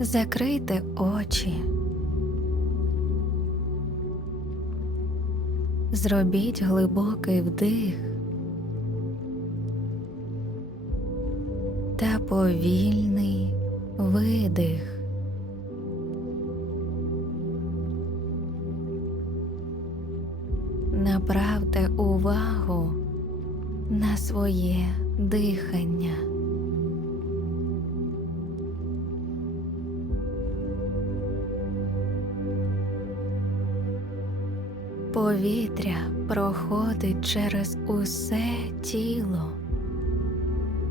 Закрийте очі. Зробіть глибокий вдих та повільний видих. Направте увагу на своє дихання. Повітря проходить через усе тіло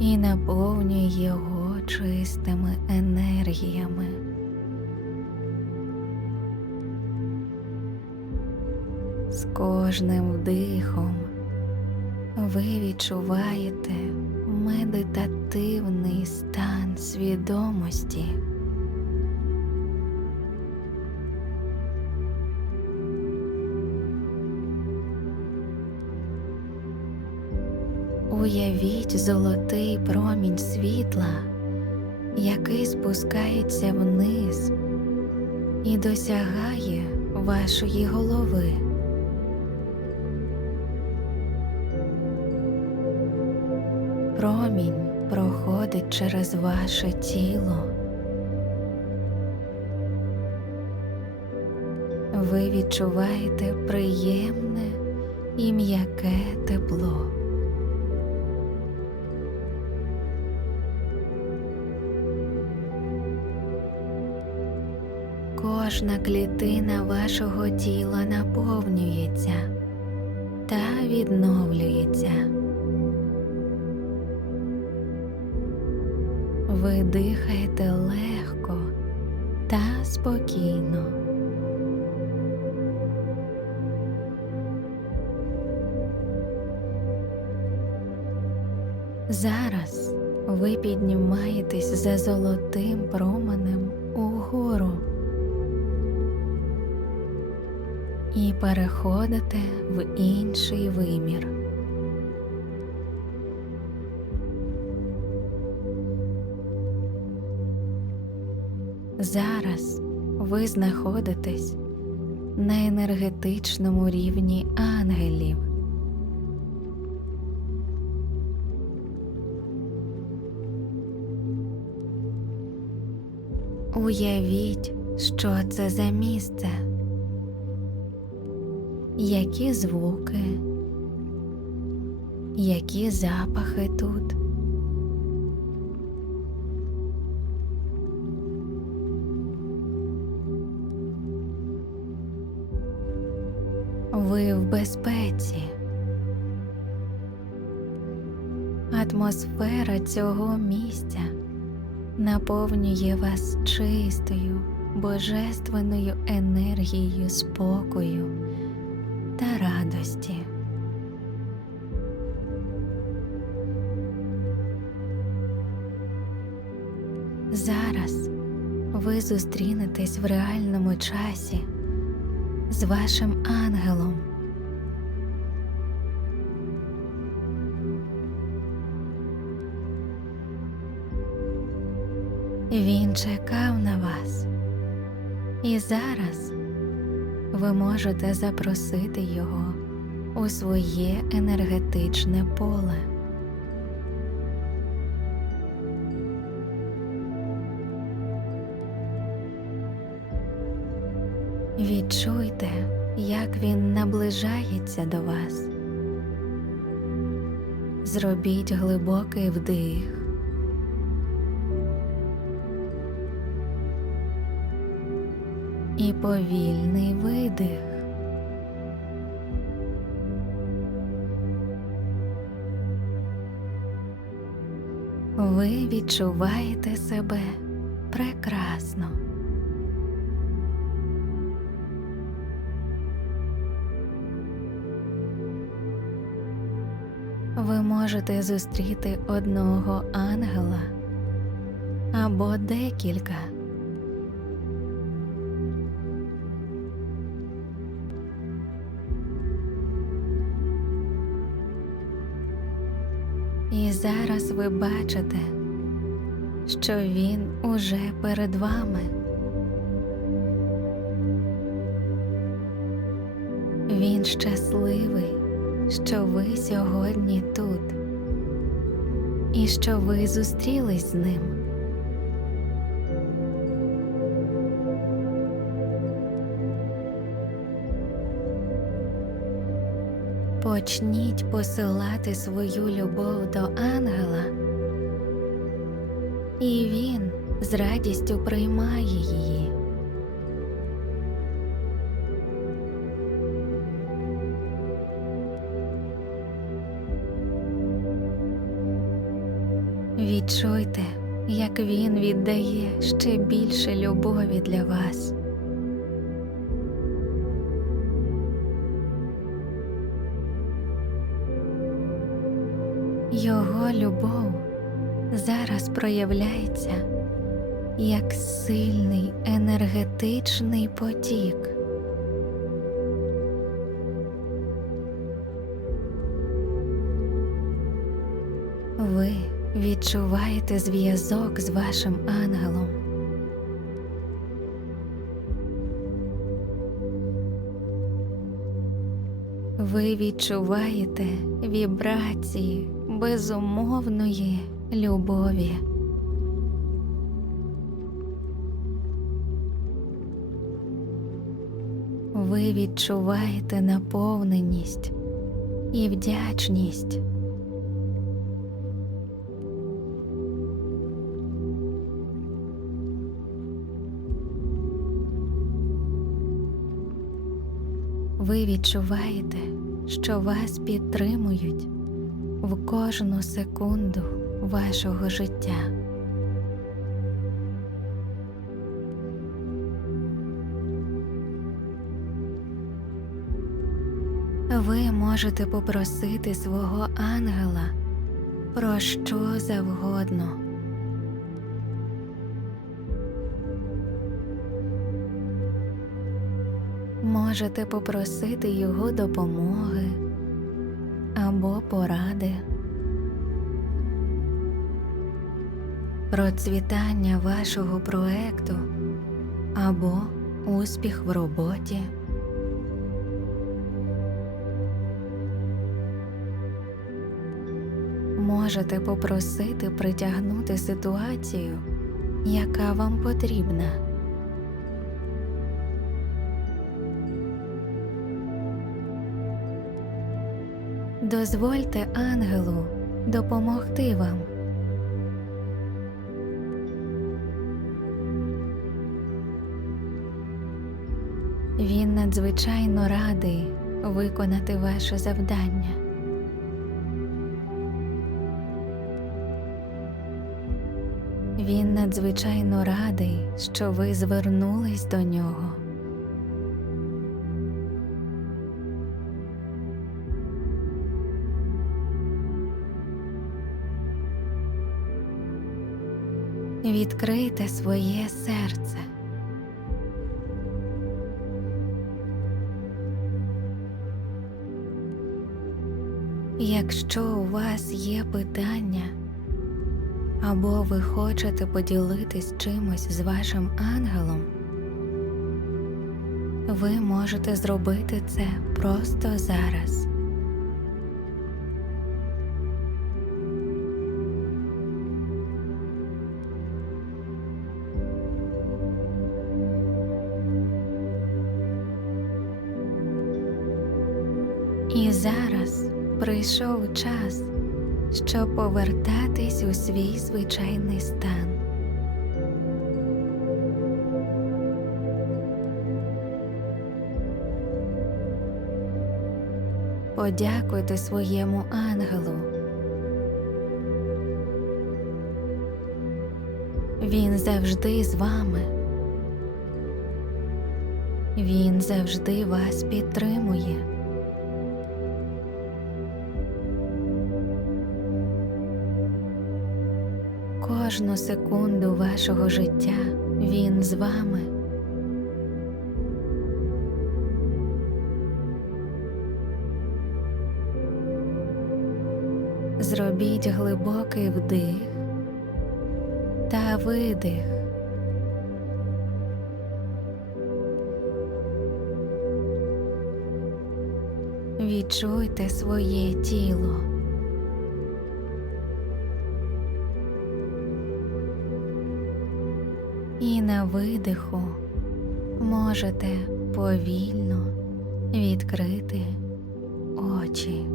і наповнює його чистими енергіями. З кожним вдихом ви відчуваєте медитативний стан свідомості. Уявіть золотий промінь світла, який спускається вниз і досягає вашої голови. Промінь проходить через ваше тіло. Ви відчуваєте приємне і м'яке тепло. Кожна клітина вашого тіла наповнюється та відновлюється. Ви дихаєте легко та спокійно. Зараз ви піднімаєтесь за золотим променем угору і переходите в інший вимір. Зараз ви знаходитесь на енергетичному рівні ангелів. Уявіть, що це за місце, які звуки, які запахи тут. Ви в безпеці. Атмосфера цього місця наповнює вас чистою, божественною енергією спокою та радості. Зараз ви зустрінетесь в реальному часі з вашим ангелом. Він чекав на вас, і зараз ви можете запросити його у своє енергетичне поле. Відчуйте, як він наближається до вас. Зробіть глибокий вдих. І повільний видих. Ви відчуваєте себе прекрасно. Ви можете зустріти одного ангела або декілька. І зараз ви бачите, що він уже перед вами. Він щасливий, що ви сьогодні тут і що ви зустрілись з ним. Почніть посилати свою любов до ангела, і він з радістю приймає її. Відчуйте, як він віддає ще більше любові для вас. Його любов зараз проявляється як сильний енергетичний потік. Ви відчуваєте зв'язок з вашим ангелом. Ви відчуваєте вібрації безумовної любові. Ви відчуваєте наповненість і вдячність. Ви відчуваєте, що вас підтримують в кожну секунду вашого життя. Ви можете попросити свого ангела про що завгодно. Можете попросити його допомоги або поради, процвітання вашого проекту або успіх в роботі. Можете попросити притягнути ситуацію, яка вам потрібна. Дозвольте ангелу допомогти вам. Він надзвичайно радий виконати ваше завдання. Він надзвичайно радий, що ви звернулись до нього. Відкрийте своє серце. Якщо у вас є питання, або ви хочете поділитись чимось з вашим ангелом, ви можете зробити це просто зараз. І зараз прийшов час, щоб повертатись у свій звичайний стан. Подякуйте своєму ангелу. Він завжди з вами. Він завжди вас підтримує. Кожну секунду вашого життя він з вами. Зробіть глибокий вдих та видих. Відчуйте своє тіло. Видиху можете повільно відкрити очі.